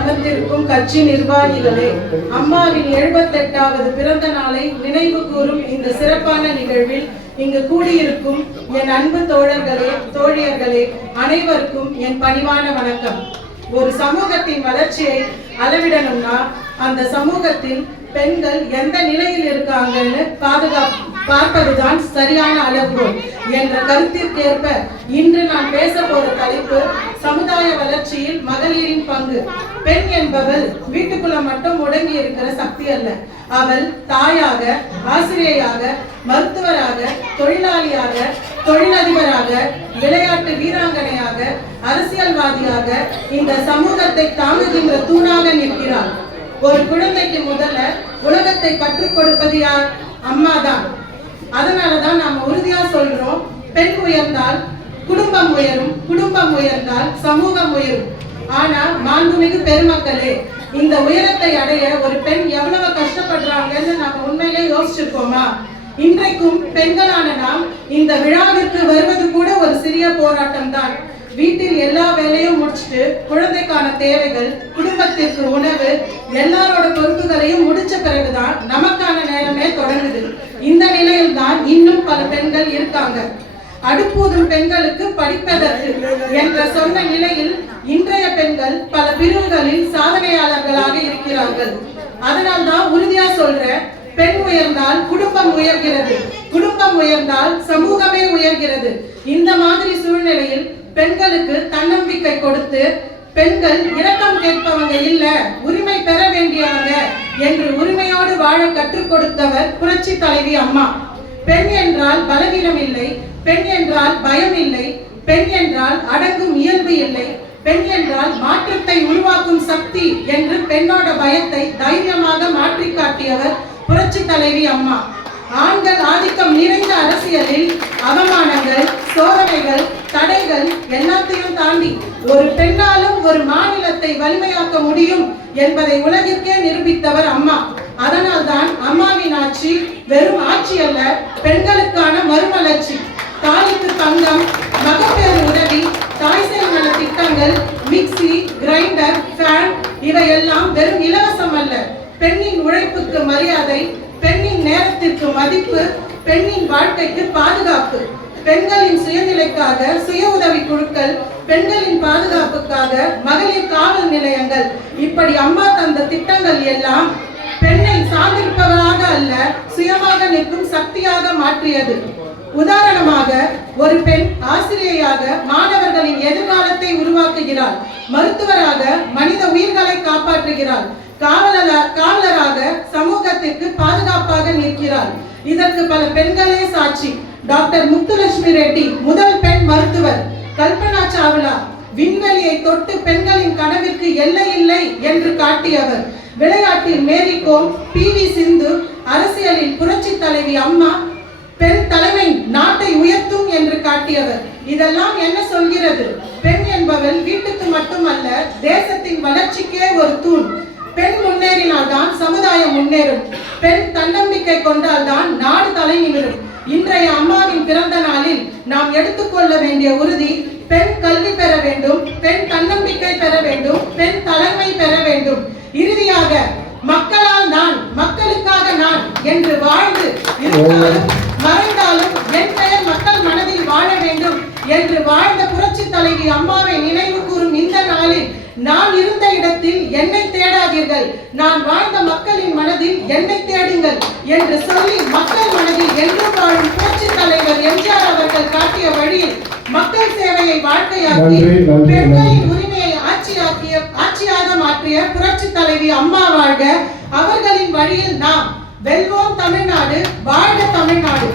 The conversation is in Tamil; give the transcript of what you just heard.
அமர்ந்திருக்கும் கட்சி நிர்வாகிகளே, அம்மாவின் 78வது பிறந்த நாளை நினைவு கூறும் இந்த சிறப்பான நிகழ்வில் இங்கு கூடியிருக்கும் என் அன்பு தோழர்களே, தோழியர்களே அனைவருக்கும் என் பணிவான வணக்கம். ஒரு சமூகத்தின் வளர்ச்சியை அளவிடணும்னா அந்த சமூகத்தில் பெண்கள் எந்த நிலையில் இருக்காங்கன்னு பார்ப்பதுதான் சரியான அளவுகோல் என்ற கருத்திற்கேற்ப இன்று நான் பேச போற தலைப்பு சமுதாய வளர்ச்சியில் மகளிரின் பங்கு. பெண் என்பவள் வீட்டுக்குள்ள மட்டும் முடங்கி இருக்கிற சக்தி அல்ல. அவள் தாயாக, ஆசிரியையாக, மருத்துவராக, தொழிலாளியாக, தொழிலதிபராக, விளையாட்டு வீராங்கனையாக, அரசியல்வாதியாக இந்த சமூகத்தை தாங்குகின்ற தூணாக நிற்கிறாள். ஒரு குழந்தைக்கு முதல்ல உலகத்தை கற்றுக் கொடுப்பது யார்? அம்மாதான். அதனாலதான் நாம உறுதியா சொல்றோம், பெண் உயர்ந்தால் குடும்பம் உயரும், குடும்பம் உயர்ந்தால் சமூகம் உயரும். ஆனா மாண்புமிகு பெருமக்களே, இந்த உயரத்தை அடைய ஒரு பெண் எவ்வளவு கஷ்டப்படுறாங்கன்னு நாம உண்மையிலே யோசிச்சிருக்கோமா? இன்றைக்கும் பெண்களான நாம் இந்த விழாவிற்கு வருவது கூட ஒரு சிறிய போராட்டம் தான். வீட்டில் எல்லா வேலையும் முடிச்சுட்டு குழந்தைக்கான தேவைகள், குடும்பத்திற்கு உணவு, எல்லாரோட பொறுப்புகளையும் முடிச்ச பிறகுதான் நமக்கான நேரமே தொடங்குது. இந்த நிலையில் தான் இன்னும் பல பெண்கள் இருக்காங்க. அடுப்பூதும் பெண்களுக்கு படிப்பதற்கு என்ற சொன்ன நிலையில் இன்றைய பெண்கள் பல பிரிவுகளில் சாதனையாளர்களாக இருக்கிறார்கள். அதனால் தான் உறுதியா சொல்ற, பெண் உயர்ந்தால் குடும்பம் உயர்கிறது, குடும்பம் உயர்ந்தால் சமூகமே உயர்கிறது. இந்த மாதிரி சூழ்நிலையில் பெண்களுக்கு தன்னம்பிக்கை கொடுத்து, பெண்கள் இரக்கம் கேட்பவங்க இல்ல, உரிமை பெற வேண்டியவங்க என்று உரிமையோடு வாழ கற்றுக் கொடுத்தவர் புரட்சி தலைவி அம்மா. பெண் என்றால் பலவீனம் இல்லை, பெண் என்றால் பயம் இல்லை, பெண் என்றால் அடங்கும் இயல்பு இல்லை, பெண் என்றால் மாற்றத்தை உருவாக்கும் சக்தி என்று பெண்ணோட பயத்தை தைரியமாக மாற்றி காட்டியவர் புரட்சி தலைவி அம்மா. ஆண்கள் ஆதிக்கம் நிறைந்த அரசியலில் அவமானங்கள், சோதனைகள், தடைகள் எல்லாத்தையும் தாண்டி ஒரு பெண்ணாலும் ஒரு மாநிலத்தை வலிமையாக்க முடியும் என்பதை உலகிற்கே நிரூபித்தவர் அம்மா. அதனால் தான் அம்மாவின் ஆட்சி வெறும் ஆட்சி அல்ல, பெண்களுக்கான மறுமலர்ச்சி. தாலிக்கு தங்கம், மகப்பேறு உதவி, தாய் சேய் நல திட்டங்கள், மிக்சி, கிரைண்டர், ஃபேன் இவையெல்லாம் வெறும் இலவசம் அல்ல. பெண்ணின் உழைப்புக்கு மரியாதை, பெண்ணின் நேரத்திற்கு மதிப்பு, பெண்ணின் வாழ்க்கைக்கு பாதுகாப்பு. பெண்களின் சுயநிலைக்காக சுய உதவி குழுக்கள், பெண்களின் பாதுகாப்புக்காக மகளிர் காவல் நிலையங்கள், இப்படி அம்மா தந்த திட்டங்கள் எல்லாம் பெண்ணை சார்ந்திருப்பவராக அல்ல, சுயமாக நிற்கும் சக்தியாக மாற்றியது. உதாரணமாக, ஒரு பெண் ஆசிரியையாக மாணவர்களின் எதிர்காலத்தை உருவாக்குகிறாள், மருத்துவராக மனித உயிர்களை காப்பாற்றுகிறாள், காவலராக சமூகத்திற்கு பாதுகாப்பாக நிற்கிறார். இதற்கு பல பெண்களே சாட்சி. டாக்டர் முத்துலட்சுமி ரெட்டி முதல் பெண் மருத்துவர். கல்பனா சாவ்லா விண்வெளியை தொட்டு பெண்களின் கனவிற்கு எல்லை இல்லை என்று காட்டியவர். விளையாட்டில் மேரி கோம், PV சிந்து, அரசியலில் புரட்சி தலைவி அம்மா. பெண் தலைமை நாட்டை உயர்த்தும் என்று காட்டியவர். இதெல்லாம் என்ன சொல்கிறது? பெண் என்பவள் வீட்டுக்கு மட்டுமல்ல, தேசத்தின் வளர்ச்சிக்கே ஒரு தூண். பெண் முன்னேறினால்தான் சமுதாயம் முன்னேறும். பெண் தன்னம்பிக்கை கொண்டால்தான் நாடு தலை நிமிரும். இன்றைய அம்மாவின் பிறந்த நாளில் நாம் எடுத்துக்கொள்ள வேண்டிய உறுதி, பெண் கல்வி பெற வேண்டும், பெண் தன்னம்பிக்கை பெற வேண்டும், பெண் தலைமை பெற வேண்டும். இறுதியாக, மக்களால் நான், மக்களுக்காக நான் என்று வாழ்ந்து இருந்தாலும் மறைந்தாலும் என் பெயர் மக்கள் மனதில் வாழ வேண்டும் என்று வாழ்ந்த புரட்சி தலைவி அம்மாவை நினைவு கூறும் இந்த நாளில், நான் இருந்த இடத்தில் என்னை தேடாதீர்கள், நான் வாழ்ந்த மக்களின் மனதில் என்னை தேடுங்கள் என்று சொல்லி மக்கள் மனதில் என்றும் வாழும் புரட்சி தலைவர் எம்ஜிஆர் அவர்கள் காட்டிய வழியில் மக்கள் சேவையை வாழ்க்கையாக்கி பெண்களின் உரிமையை ஆட்சியாக மாற்றிய புரட்சி தலைவி அம்மா வாழ்க. அவர்களின் வழியில் நாம் வெல்வோம் தமிழ்நாடு, வாழ்க தமிழ்நாடு.